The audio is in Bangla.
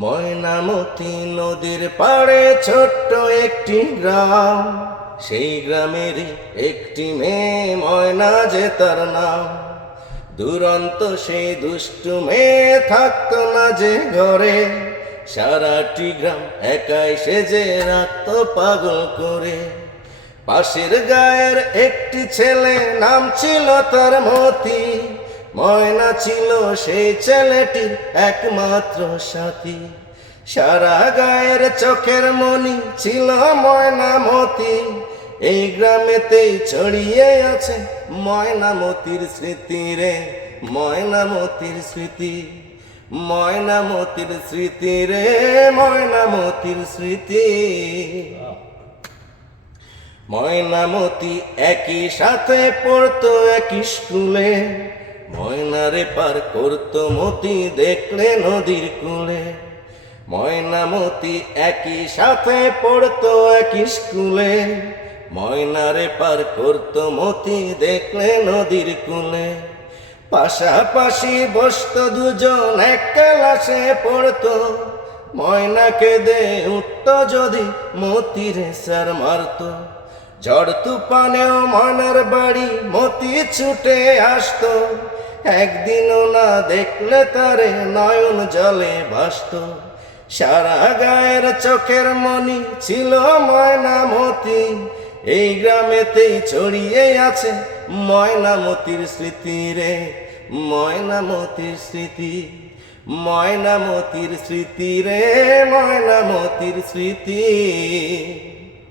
ময়নামতি নদীর পাড়ে ছোট্ট একটি গ্রাম। সেই গ্রামেরই একটি মেয়ে ময়না যে তার নাম। দুরন্ত সেই দুষ্টু মেয়ে থাকতো না যে ঘরে। সারাটি গ্রাম একাই সেজে রাখত পাগল করে। পাশের গায়ের একটি ছেলে নাম ছিল তার মতি। ময়না ছিল সেই ছেলেটির একমাত্র সাথী। সারা গায়ের চোখের মনি ছিল ময়না মতি। এই গ্রামেতেই ছড়িয়ে আছে ময়নামতির স্মৃতি রে ময়নামতির স্মৃতি। ময়নামতির স্মৃতি রে ময়নামতির স্মৃতি। ময়নামতি একই সাথে পড়তো একই স্কুলে। ময়নারে পার করতো মতি দেখলে নদীর কূলে। ময়নামতি একই সাথে পড়তো একই স্কুলে। ময়নারে পার করতো মতি দেখলে নদীর কূলে। পাশাপাশি বসত দুজন এক ক্লাসে পড়তো। ময়নাকে দে উঠত যদি মতিরে স্যার মারতো। ঝড় তুফানেও ময়নার বাড়ি মতি ছুটে আসতো। একদিনও না দেখলে তারে নয়ন জলে ভাসত। সারা গায়ের চোখের মনি ছিল ময়না মতি। এই গ্রামেতেই ছড়িয়ে আছে ময়নামতির স্মৃতি রে ময়নামতির স্মৃতি ময়নামতির স্মৃতি রে ময়নামতির স্মৃতি।